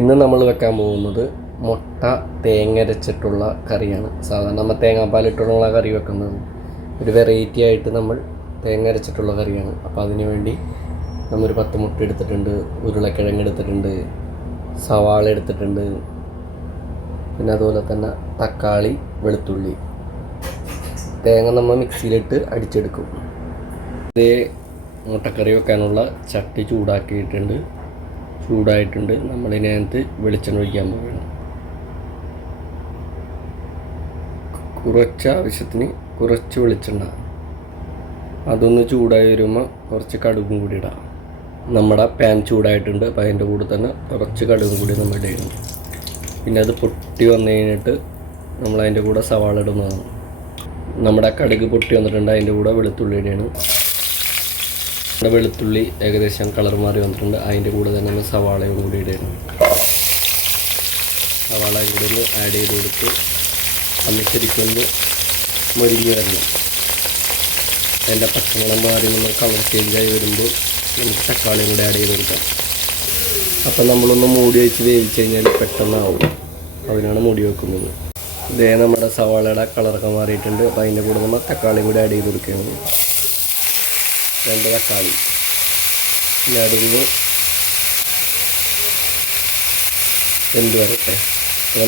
ഇന്ന് നമ്മൾ വെക്കാൻ പോകുന്നത് മുട്ട തേങ്ങ അരച്ചിട്ടുള്ള കറിയാണ്. സാധാരണ നമ്മൾ തേങ്ങാപ്പാലിട്ടുള്ള കറി വെക്കുന്നത് ഒരു വെറൈറ്റി ആയിട്ട് നമ്മൾ തേങ്ങ അരച്ചിട്ടുള്ള കറിയാണ്. അപ്പോൾ അതിന് വേണ്ടി നമ്മളൊരു 10 മുട്ട എടുത്തിട്ടുണ്ട്, ഉരുളക്കിഴങ്ങ് എടുത്തിട്ടുണ്ട്, സവാള എടുത്തിട്ടുണ്ട്, പിന്നെ അതുപോലെ തന്നെ തക്കാളി, വെളുത്തുള്ളി. തേങ്ങ നമ്മൾ മിക്സിയിലിട്ട് അടിച്ചെടുക്കും. ഇതേ മുട്ടക്കറി വെക്കാനുള്ള ചട്ടി ചൂടായിട്ടുണ്ട്. നമ്മളിതിനകത്ത് വെളിച്ചെണ്ണ ഒഴിക്കാൻ പോവുകയാണ്. ആവശ്യത്തിന് കുറച്ച് വെളിച്ചെണ്ണ, അതൊന്ന് ചൂടായി വരുമ്പോൾ കുറച്ച് കടുകും കൂടി ഇടാം. നമ്മുടെ പാൻ ചൂടായിട്ടുണ്ട്, അപ്പോൾ അതിൻ്റെ കൂടെ തന്നെ കുറച്ച് കടുകും കൂടി നമ്മൾ ഇടണം. പിന്നെ അത് പൊട്ടി വന്നു കഴിഞ്ഞിട്ട് നമ്മളതിൻ്റെ കൂടെ സവാള ഇടുന്നതാണ്. നമ്മുടെ കടുക് പൊട്ടി വന്നിട്ടുണ്ട്, അതിൻ്റെ കൂടെ വെളുത്തുള്ളി ഇടണം. നമ്മുടെ വെളുത്തുള്ളി ഏകദേശം കളർ മാറി വന്നിട്ടുണ്ട്, അതിൻ്റെ കൂടെ തന്നെ നമ്മൾ സവാളയും കൂടി ഇടണം. സവാളയും കൂടി ഒന്ന് ആഡ് ചെയ്ത് കൊടുത്ത് നമ്മൾ ശരിക്കൊന്ന് മൊരിഞ്ഞ് വരണം. അതിൻ്റെ പച്ചമണം മാറി നമ്മൾ കളർ ചേഞ്ചായി വരുമ്പോൾ നമുക്ക് തക്കാളിയും കൂടി ആഡ് ചെയ്ത് കൊടുക്കാം. അപ്പം നമ്മളൊന്ന് മൂടി വെച്ച് വേവിച്ച് കഴിഞ്ഞാൽ പെട്ടെന്നാവും, അതിനാണ് മൂടി വെക്കുന്നത്. ഇതേ നമ്മുടെ സവാളയുടെ കളറൊക്കെ മാറിയിട്ടുണ്ട്. അപ്പോൾ അതിൻ്റെ കൂടെ നമ്മൾ തക്കാളിയും കൂടി ആഡ് ചെയ്ത് കൊടുക്കുകയാണ്. 2 തക്കാളി പിന്നെ അടുത്ത് വെന്ത് വരട്ടെ.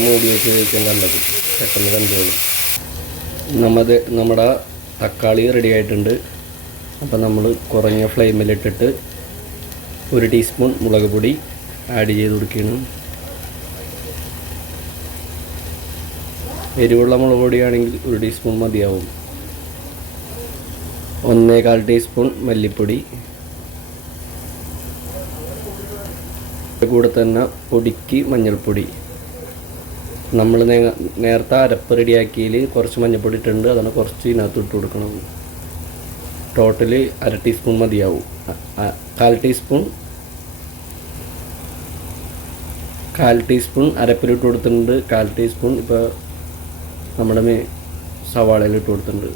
മൂടി വെച്ച് കഴിക്കാൻ നല്ലത്, പെട്ടെന്ന് വെന്ത് വരും. നമ്മുടെ തക്കാളി റെഡി ആയിട്ടുണ്ട്. അപ്പോൾ നമ്മൾ കുറഞ്ഞ ഫ്ലെയിമിലിട്ടിട്ട് 1 ടീസ്പൂൺ മുളക് പൊടി ആഡ് ചെയ്ത് കൊടുക്കുകയാണ്. എരിവുള്ള മുളക് പൊടിയാണെങ്കിൽ 1 ടീസ്പൂൺ മതിയാവും. 1/4 ടീസ്പൂൺ മല്ലിപ്പൊടി, കൂടെ തന്നെ പൊടിക്ക് മഞ്ഞൾപ്പൊടി. നമ്മൾ നേരത്തെ അരപ്പ് റെഡിയാക്കിയതിൽ കുറച്ച് മഞ്ഞൾപ്പൊടി ഇട്ടിട്ടുണ്ട്, അതാണ് കുറച്ച് ഇതിനകത്ത് ഇട്ട് കൊടുക്കണം. ടോട്ടൽ 1/2 ടീസ്പൂൺ മതിയാവും. 1/4 ടീസ്പൂൺ അരപ്പിലിട്ട് കൊടുത്തിട്ടുണ്ട്, 1/4 ടീസ്പൂൺ ഇപ്പോൾ നമ്മുടെ സവാളയിലിട്ട് കൊടുത്തിട്ടുണ്ട്.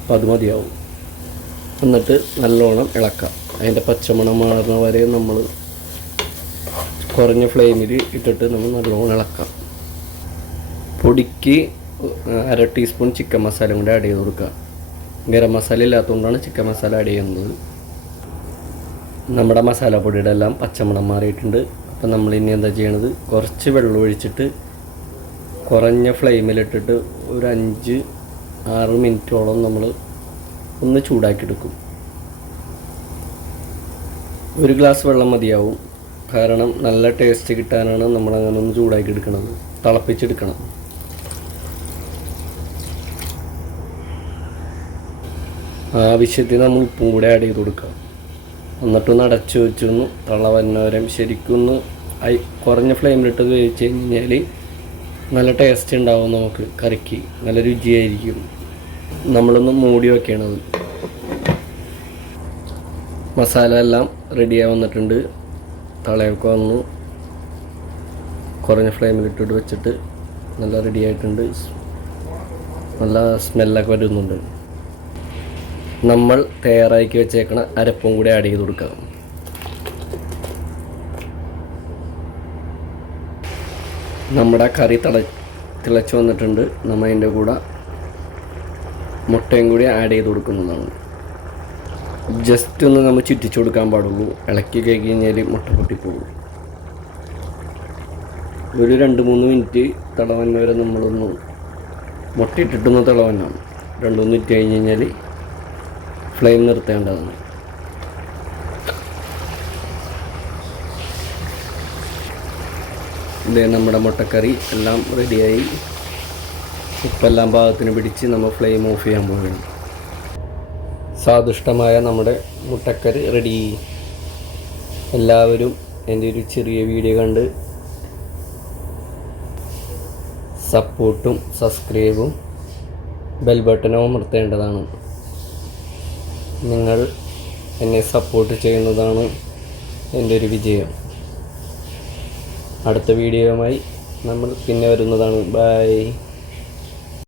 അപ്പോൾ അത് മതിയാവും. എന്നിട്ട് നല്ലോണം ഇളക്കാം. അതിൻ്റെ പച്ചമണം മാറുന്ന വരെ നമ്മൾ കുറഞ്ഞ ഫ്ലെയിമിൽ ഇട്ടിട്ട് നമ്മൾ നല്ലോണം ഇളക്കാം. പൊടിക്ക് 1/2 ടീസ്പൂൺ ചിക്കൻ മസാല കൂടി ആഡ് ചെയ്ത് കൊടുക്കുക. ഗരം മസാല ഇല്ലാത്തതുകൊണ്ടാണ് ചിക്കൻ മസാല ആഡ് ചെയ്യുന്നത്. നമ്മുടെ മസാലപ്പൊടിയുടെ എല്ലാം പച്ചമണം മാറിയിട്ടുണ്ട്. അപ്പം നമ്മളിനി എന്താ ചെയ്യണത്, കുറച്ച് വെള്ളം ഒഴിച്ചിട്ട് കുറഞ്ഞ ഫ്ലെയിമിലിട്ടിട്ട് ഒരു 5-6 മിനിറ്റോളം നമ്മൾ ഒന്ന് ചൂടാക്കിയെടുക്കും. 1 ഗ്ലാസ് വെള്ളം മതിയാവും. കാരണം നല്ല ടേസ്റ്റ് കിട്ടാനാണ് നമ്മളങ്ങനെ ഒന്ന് ചൂടാക്കി എടുക്കുന്നത്, തിളപ്പിച്ചെടുക്കണം. ആവശ്യത്തിന് നമ്മൾ ഉപ്പും കൂടെ ആഡ് ചെയ്ത് കൊടുക്കുക. എന്നിട്ടൊന്ന് അടച്ച് വെച്ചൊന്ന് തളവന്നവരം ശരിക്കൊന്ന് കുറഞ്ഞ ഫ്ലെയിമിലിട്ട് വേവിച്ച് കഴിഞ്ഞാൽ നല്ല ടേസ്റ്റ് ഉണ്ടാവും. നമുക്ക് കറിക്ക് നല്ല രുചിയായിരിക്കും. നമ്മളൊന്ന് മൂടി വെക്കണത്. മസാല എല്ലാം റെഡിയായി വന്നിട്ടുണ്ട്. തളയൊക്കെ വന്നു കുറഞ്ഞ ഫ്ലെയിമിലിട്ടിട്ട് വെച്ചിട്ട് നല്ല റെഡി ആയിട്ടുണ്ട്. നല്ല സ്മെല്ലൊക്കെ വരുന്നുണ്ട്. നമ്മൾ തയ്യാറാക്കി വെച്ചേക്കണ അരപ്പും കൂടി ആഡ് ചെയ്ത് കൊടുക്കാം. നമ്മുടെ കറി തിളച്ച് വന്നിട്ടുണ്ട്. നമ്മൾ അതിൻ്റെ കൂടെ മുട്ടയും കൂടി ആഡ് ചെയ്ത് കൊടുക്കുന്നതാണ്. ജസ്റ്റ് ഒന്ന് നമ്മൾ ചുറ്റിച്ചു കൊടുക്കാൻ പാടുള്ളൂ. ഇളക്കി കഴിഞ്ഞാൽ മുട്ട പൊട്ടിപ്പോകും. ഒരു 2-3 മിനിറ്റ് തിളവന്ന വരെ നമ്മളൊന്ന് മുട്ടയിട്ടിട്ടൊന്ന് തിളവന്നാണ്. 2-3 മിനിറ്റ് കഴിഞ്ഞ് കഴിഞ്ഞാൽ ഫ്ലെയിം നിർത്തേണ്ടതാണ്. ഇതേ നമ്മുടെ മുട്ടക്കറി എല്ലാം റെഡിയായി. ഉപ്പെല്ലാം പാകത്തിന് പിടിച്ച് നമ്മൾ ഫ്ലെയിം ഓഫ് ചെയ്യാൻ പോവുകയാണ്. സ്വാദിഷ്ടമായ നമ്മുടെ മുട്ടക്കറി റെഡി. എല്ലാവരും എൻ്റെ ഒരു ചെറിയ വീഡിയോ കണ്ട് സപ്പോർട്ടും സബ്സ്ക്രൈബും ബെൽ ബട്ടണും അമർത്തേണ്ടതാണ്. നിങ്ങൾ എന്നെ സപ്പോർട്ട് ചെയ്യുന്നതാണ് എൻ്റെ ഒരു വിജയം. അടുത്ത വീഡിയോയുമായി നമ്മൾ പിന്നെ വരുന്നതാണ്. ബൈ.